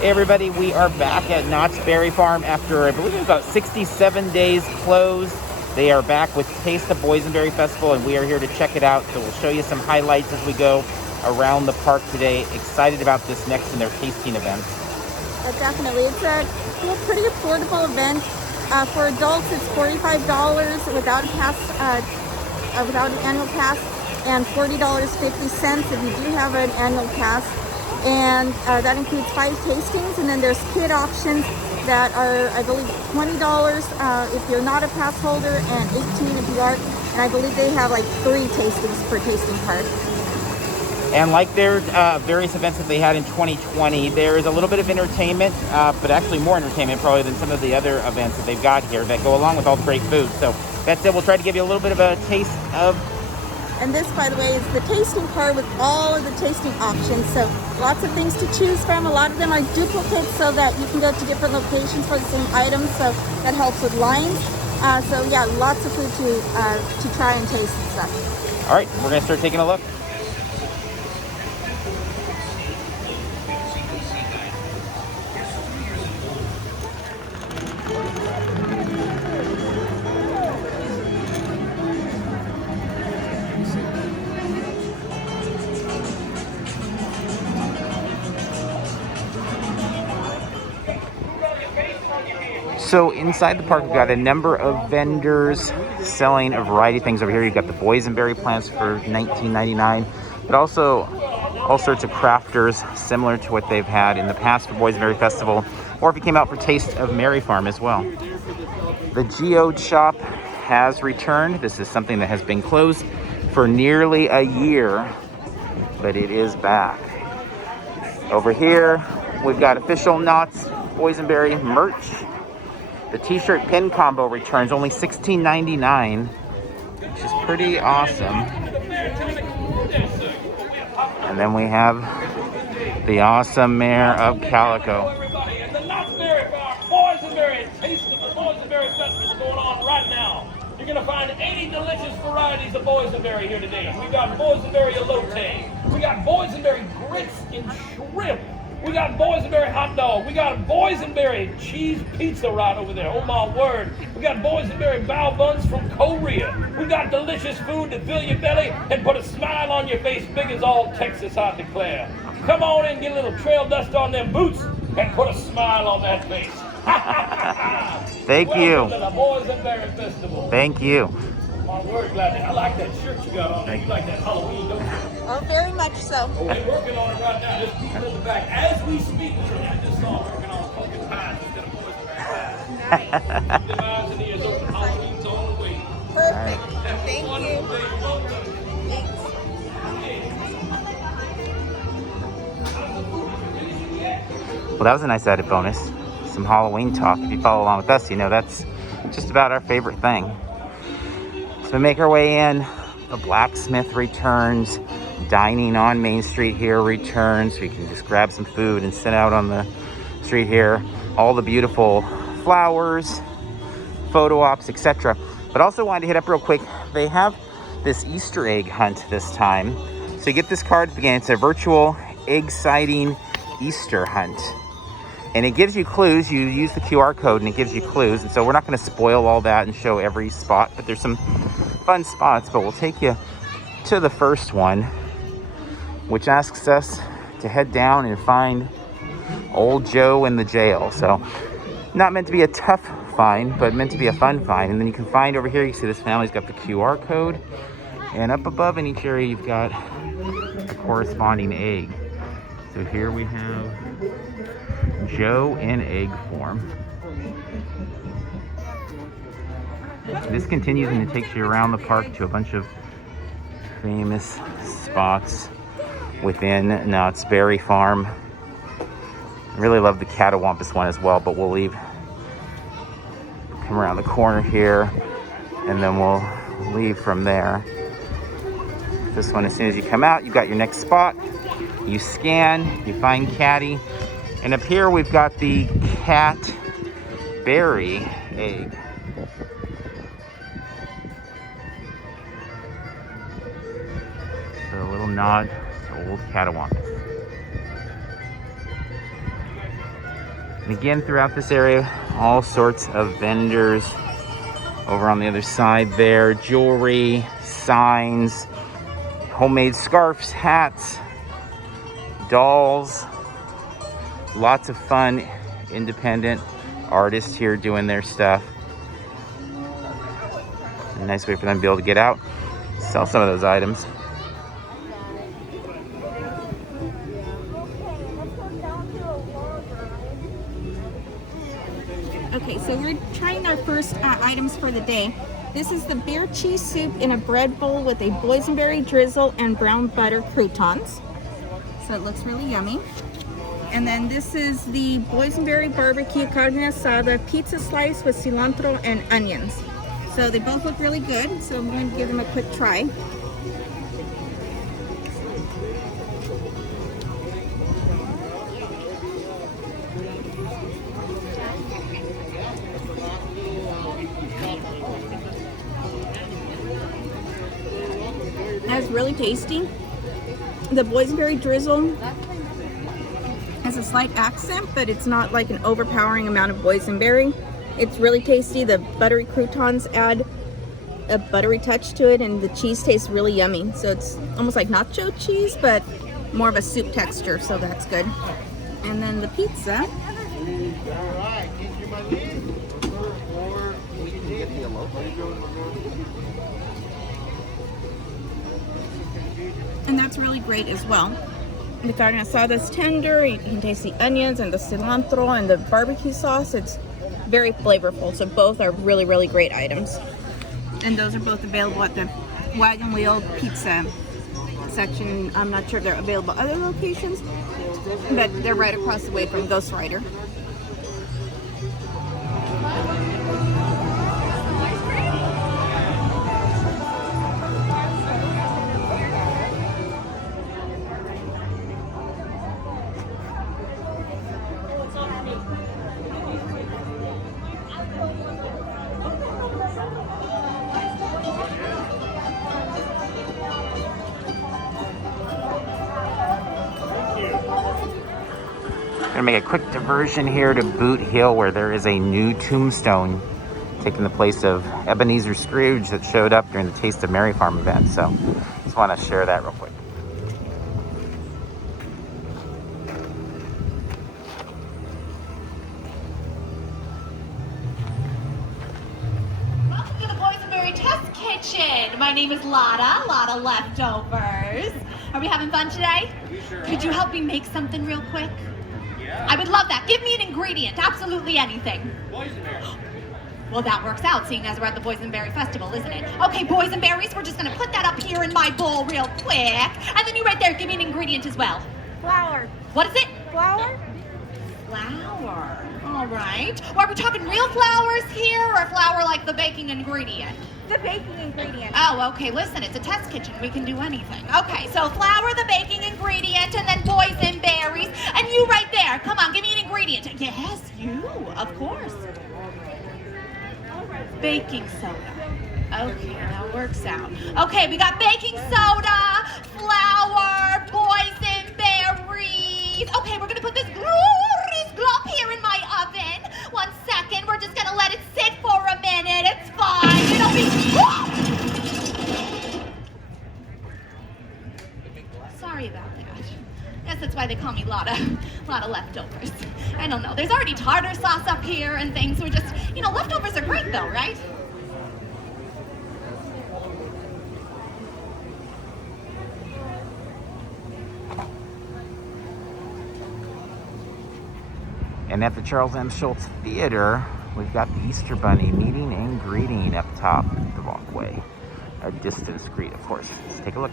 Hey everybody, we are back at Knott's Berry Farm after, I believe, about 67 days closed. They are back with Taste of Boysenberry Festival, and we are here to check it out. So we'll show you some highlights as we go around the park today. Excited about this next in their tasting event. Definitely. It's a pretty affordable event. For adults, it's $45 without a pass, without an annual pass, and $40.50 if you do have an annual pass. And that includes 5 tastings, and then there's kid options that are, I believe, $20 if you're not a pass holder, and $18 if you are. And I believe they have like 3 tastings per tasting card. And like their various events that they had in 2020, there is a little bit of entertainment, but actually more entertainment probably than some of the other events that they've got here that go along with all the great food. So that's it. We'll try to give you a little bit of a taste of. And this, by the way, is the tasting card with all of the tasting options. So lots of things to choose from. A lot of them are duplicates so that you can go to different locations for the same items. So that helps with lines. So yeah, lots of food to try and taste and stuff. All right, we're going to start taking a look. So inside the park, we've got a number of vendors selling a variety of things over here. You've got the Boysenberry plants for $19.99, but also all sorts of crafters similar to what they've had in the past for Boysenberry Festival, or if you came out for Taste of Merry Farm as well. The geode shop has returned. This is something that has been closed for nearly a year, but it is back. Over here, we've got official Knott's Boysenberry merch. The t-shirt pin combo returns only $16.99, which is pretty awesome. And then we have the awesome Mare of Calico. Everybody, and the Knott's Berry Farm Boysenberry Taste of the Boysenberry Festival going on right now. You're going to find 80 delicious varieties of boysenberry here today. We got boysenberry elote. We got boysenberry grits and shrimp. We got boysenberry hot dog. We got boysenberry cheese pizza right over there. Oh my word. We got boysenberry bao buns from Korea. We got delicious food to fill your belly and put a smile on your face big as all Texas, I declare. Come on in, get a little trail dust on them boots and put a smile on that face. Thank you. Welcome to the Boysenberry Festival. Thank you. My word, Gladys. I like that shirt you got on. You like that Halloween, don't you? Oh, very much so. We're working on it right now. There's people in the back. As we speak, I just saw working on pumpkin pies instead of boysenberry pies. Nice. Keep them eyes and ears open. Halloween's on the way. Perfect. Thank Wonderful you. day. Welcome. Well, that was a nice added bonus. Some Halloween talk. If you follow along with us, you know that's just about our favorite thing. So we make our way in. The blacksmith returns. Dining on Main Street here returns. We can just grab some food and sit out on the street here. All the beautiful flowers, photo ops, etc. But also wanted to hit up real quick. They have this Easter egg hunt this time. So you get this card at the beginning. It's a virtual egg sighting Easter hunt. And it gives you clues. You use the QR code and it gives you clues. And so we're not going to spoil all that and show every spot, but there's some fun spots. But we'll take you to the first one, which asks us to head down and find old Joe in the jail. So not meant to be a tough find, but meant to be a fun find. And then you can find over here, you see this family's got the QR code. And up above in each area, you've got a corresponding egg. So here we have Joe in egg form. This continues and it takes you around the park to a bunch of famous spots within Knott's Berry Farm. I really love the Catawampus one as well, but we'll come around the corner here and then we'll leave from there. This one, as soon as you come out, you've got your next spot. You scan, you find Caddy. And up here we've got the cat berry egg. So a little nod to old Catawampus. And again, throughout this area, all sorts of vendors. Over on the other side there, jewelry, signs, homemade scarves, hats, dolls. Lots of fun, independent artists here doing their stuff. A nice way for them to be able to get out, sell some of those items. Okay, so we're trying our first items for the day. This is the beer cheese soup in a bread bowl with a boysenberry drizzle and brown butter croutons. So it looks really yummy. And then this is the boysenberry barbecue carne asada pizza slice with cilantro and onions. So they both look really good, so I'm going to give them a quick try. That's really tasty. The boysenberry drizzle has a slight accent, but it's not like an overpowering amount of boysenberry. It's really tasty. The buttery croutons add a buttery touch to it, and the cheese tastes really yummy. So it's almost like nacho cheese, but more of a soup texture, so that's good. And then the pizza. And that's really great as well. The carne asada is tender. You can taste the onions and the cilantro and the barbecue sauce. It's very flavorful. So both are really, really great items. And those are both available at the Wagon Wheel Pizza section. I'm not sure if they're available at other locations, but they're right across the way from Ghost Rider. Gonna make a quick diversion here to Boot Hill, where there is a new tombstone taking the place of Ebenezer Scrooge that showed up during the Taste of Mary Farm event. So just want to share that real quick. Welcome to the Boysenberry Test Kitchen. My name is Lotta Leftovers. Are we having fun today? Sure. Could you help me make something real quick? Yeah. I would love that. Give me an ingredient, absolutely anything. Boysenberry. Well, that works out, seeing as we're at the Boysenberry Festival, isn't it? Okay, boysenberries, we're just gonna put that up here in my bowl real quick. And then you right there, give me an ingredient as well. Flour. What is it? Flour? Flour. All right. Well, are we talking real flowers here, or flour like the baking ingredient? The baking ingredient. Oh, okay, listen, it's a test kitchen. We can do anything. Okay, so flour, the baking ingredient, and then boysenberries. And you right there. Come on, give me an ingredient. Yes, you, of course. Baking soda. Okay, that works out. Okay, we got baking soda, flour, boysenberries. Okay, we're gonna put this glorious glop here in my oven. 1 second, we're just gonna let it sit for a minute. It's fine, it'll be... Sorry about that. Guess that's why they call me Lotta Leftovers. I don't know, there's already tartar sauce up here and things, so we're just, you know, leftovers are great though, right? And at the Charles M. Schultz Theater, we've got the Easter Bunny meeting and greeting up top of the walkway. A distance greet, of course. Let's take a look.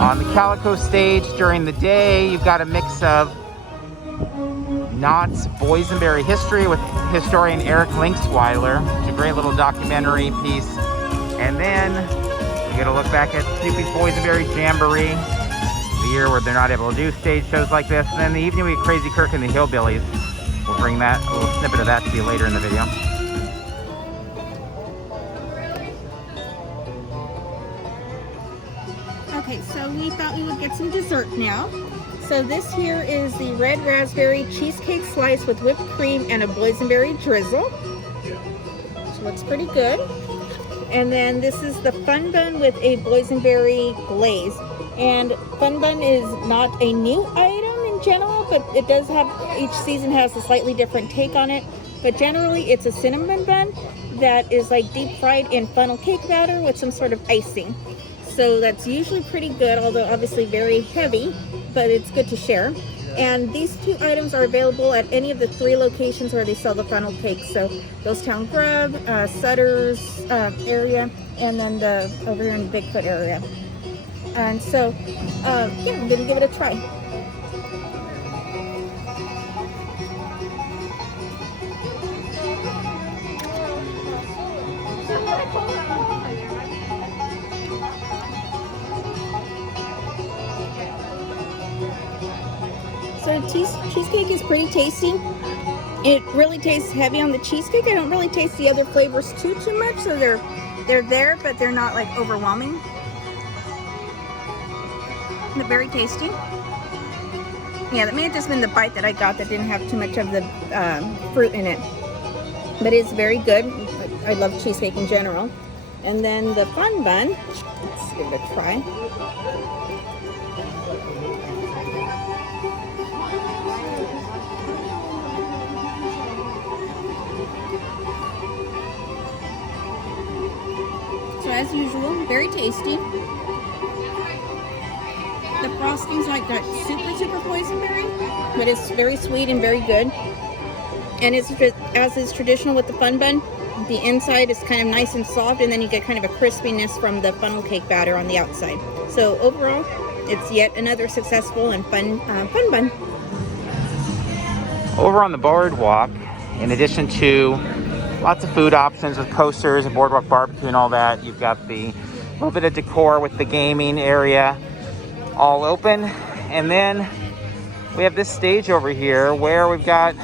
On the Calico stage during the day, you've got a mix of Knott's Boysenberry history with historian Eric Linksweiler. It's a great little documentary piece. And then we get a look back at Snoopy's Boysenberry Jamboree, the year where they're not able to do stage shows like this. And then in the evening we get Crazy Kirk and the Hillbillies. We'll bring that, a little snippet of that to you later in the video. Okay, so we thought we would get some dessert now. So this here is the red raspberry cheesecake slice with whipped cream and a boysenberry drizzle, which looks pretty good. And then this is the fun bun with a boysenberry glaze. And fun bun is not a new item in general, but it does have, each season has a slightly different take on it. But generally it's a cinnamon bun that is like deep fried in funnel cake batter with some sort of icing. So that's usually pretty good, although obviously very heavy, but it's good to share. And these two items are available at any of the 3 locations where they sell the funnel cakes. So Ghostown Grub, Sutter's area, and then over here in the Bigfoot area. And so, yeah, I'm gonna give it a try. So cheesecake is pretty tasty. It really tastes heavy on the cheesecake. I don't really taste the other flavors too much, so they're there, but they're not like overwhelming. They're very tasty. Yeah, that may have just been the bite that I got that didn't have too much of the fruit in it. But it's very good. I love cheesecake in general. And then the fun bun, let's give it a try. So as usual, very tasty. The frosting's like that super boysenberry, but it's very sweet and very good. And it's just, as is traditional with the fun bun, the inside is kind of nice and soft, and then you get kind of a crispiness from the funnel cake batter on the outside. So overall, it's yet another successful and fun bun. Over on the Boardwalk, in addition to lots of food options with coasters and Boardwalk barbecue and all that, you've got the little bit of decor with the gaming area all open. And then we have this stage over here where we've got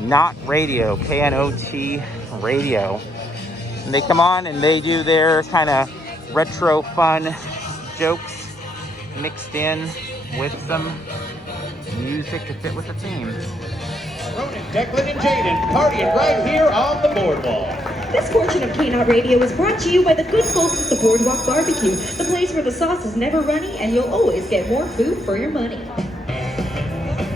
Knott Radio, K-N-O-T radio. And they come on and they do their kind of retro fun jokes mixed in with some music to fit with the theme. Ronan, Declan, and Jaden partying right here on the Boardwalk. This portion of Knott Radio is brought to you by the good folks at the Boardwalk Barbecue, the place where the sauce is never runny and you'll always get more food for your money.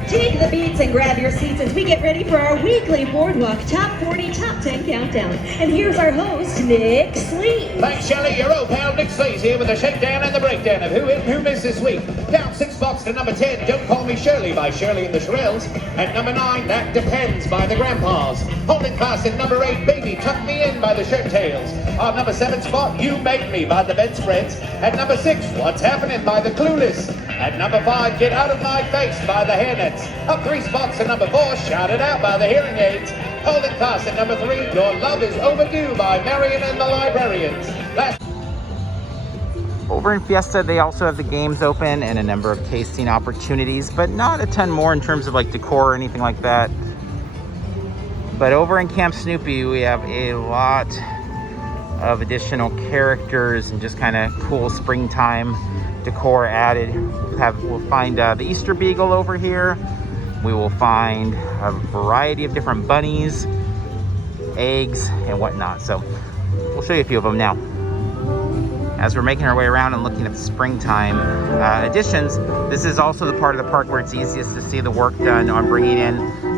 Take the beats and grab your seats as we get ready for our weekly Boardwalk Top 40 Top 10 Countdown. And here's our host, Nick Slee. Thanks, Shelley. Your old pal Nick Slee's here with the shakedown and the breakdown of who hit and who missed this week. Down 6 spots to number 10, Don't Call Me Shirley by Shirley and the Shrills. At number 9, That Depends by the Grandpas. Holding fast at number 8, Baby Tuck Me In by the Shirt Tails. On number 7 spot, You Make Me by the Bedspreads. At number 6, What's Happening by the Clueless. At number 5, Get Out of My Face by the Hairnets. Up 3 spots to number 4, Shout It Out by the Hearing Aids. Holding fast at number 3, Your Love Is Overdue by Marion and the Librarians. Over in Fiesta, they also have the games open and a number of tasting opportunities, but not a ton more in terms of like decor or anything like that. But over in Camp Snoopy, we have a lot of additional characters and just kind of cool springtime decor added. We'll find the Easter Beagle over here. We will find a variety of different bunnies, eggs, and whatnot. So we'll show you a few of them now. As we're making our way around and looking at the springtime additions, this is also the part of the park where it's easiest to see the work done on bringing in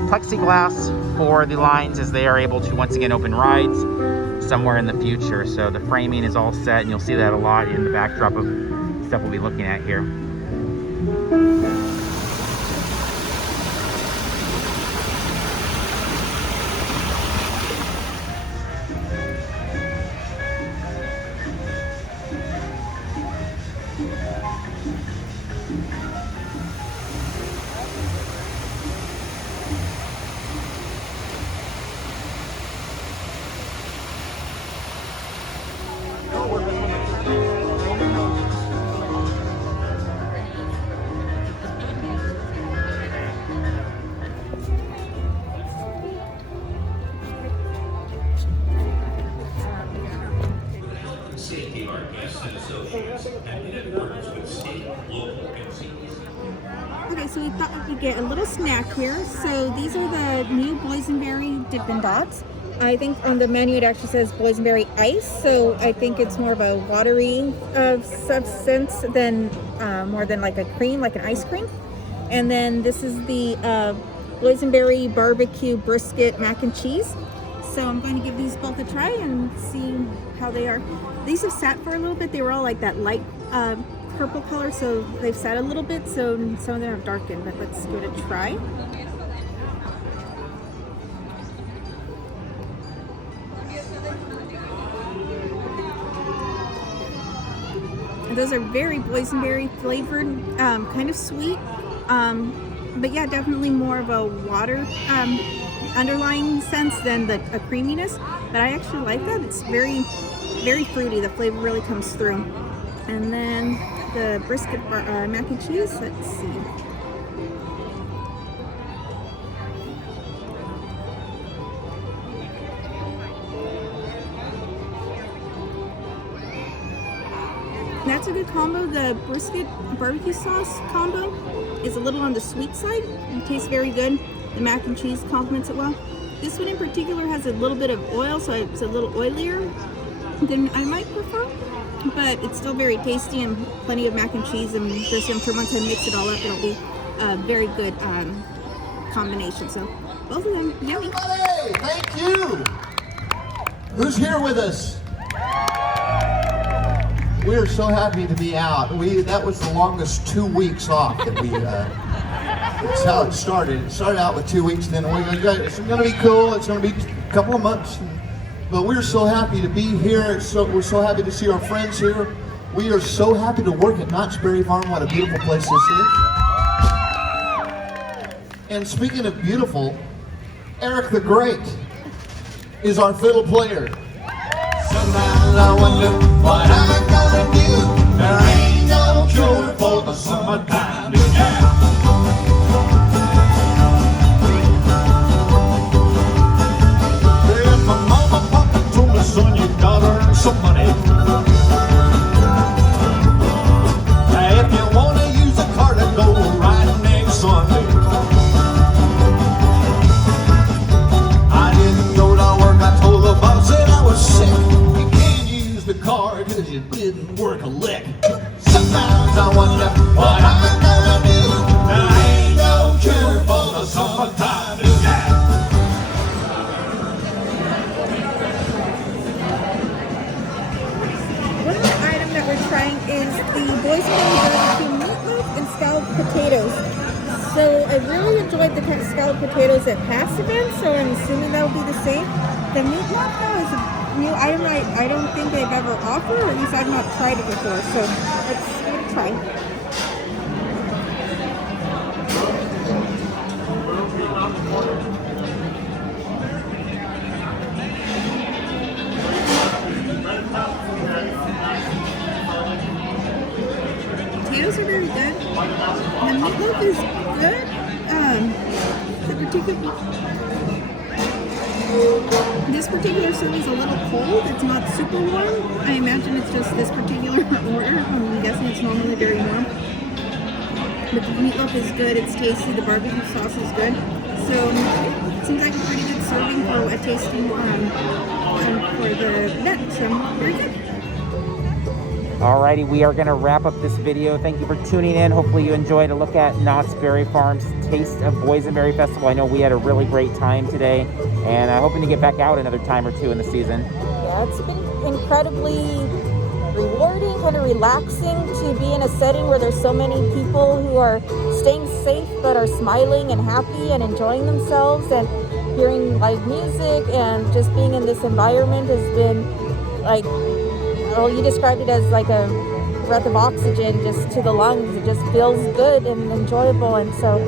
plexiglass for the lines as they are able to once again open rides somewhere in the future. So the framing is all set, and you'll see that a lot in the backdrop of stuff we'll be looking at here. so we thought we could get a little snack here. So these are the new Boysenberry Dippin' Dots. I think on the menu it actually says Boysenberry Ice, so I think it's more of a watery substance than more than like a cream, like an ice cream. And then this is the Boysenberry Barbecue Brisket Mac and Cheese. So I'm going to give these both a try and see how they are. These have sat for a little bit. They were all like that light purple color, so they've sat a little bit, so some of them have darkened, but let's give it a try. Those are very boysenberry flavored, kind of sweet, but yeah, definitely more of a water underlying sense than a creaminess, but I actually like that. It's very, very fruity. The flavor really comes through. And then the brisket mac and cheese, let's see. That's a good combo. The brisket barbecue sauce combo is a little on the sweet side. It tastes very good. The mac and cheese complements it well. This one in particular has a little bit of oil, so it's a little oilier than I might prefer, but it's still very tasty and plenty of mac and cheese. And just I'm sure once I mix it all up, it'll be a very good combination. So both of them, yummy. Everybody, thank you. Who's here with us? We are so happy to be out. That was the longest 2 weeks off that we. That's how it started. It started out with 2 weeks, and then it's going to be cool. It's going to be a couple of months, but we're so happy to be here. We're so happy to see our friends here. We are so happy to work at Knott's Berry Farm. What a beautiful place this is. And speaking of beautiful, Eric the Great is our fiddle player. Sometimes I wonder what I'm gonna do. There ain't no cure for the summertime. Yeah. My mama, papa told me, son, you gotta earn some money. Now, if you wanna use a car to go riding next Sunday, I didn't go to work. I told the boss that I was sick. You can't use the car because you didn't work a lick. Sometimes I wonder what I'm gonna do. There ain't no cure for the summertime. Yeah. We're trying is the Boysenberry barbecue meatloaf and scalloped potatoes. So I really enjoyed the scalloped potatoes at past events, so I'm assuming that will be the same. The meatloaf though is a new item I don't think they've ever offered, or at least I've not tried it before. So let's give it a try. Potatoes are very good. The meatloaf is good. This particular serving is a little cold. It's not super warm. I imagine it's just this particular order. I'm guessing it's normally very warm. But the meatloaf is good. It's tasty. The barbecue sauce is good. So it seems like a pretty good serving for a tasting for the event. So very good. Alrighty, we are going to wrap up this video. Thank you for tuning in. Hopefully you enjoyed a look at Knott's Berry Farm's Taste of Boysenberry Festival. I know we had a really great time today, and hoping to get back out another time or two in the season. Yeah, it's been incredibly rewarding, kind of relaxing to be in a setting where there's so many people who are staying safe but are smiling and happy and enjoying themselves, and hearing live music and just being in this environment has been like, well, you described it as like a breath of oxygen just to the lungs. It just feels good and enjoyable, and so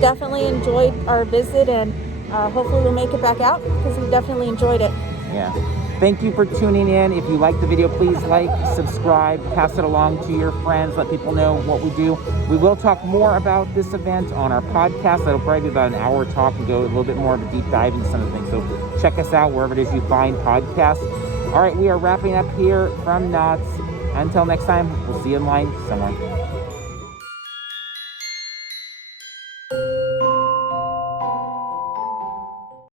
definitely enjoyed our visit, and hopefully we'll make it back out because we definitely enjoyed it. Yeah. Thank you for tuning in. If you like the video, please like, subscribe, pass it along to your friends, let people know what we do. We will talk more about this event on our podcast. That'll probably be about an hour talk and go a little bit more of a deep dive into some of the things. So check us out wherever it is you find podcasts. All right, we are wrapping up here from Knott's. Until next time, we'll see you in line somewhere.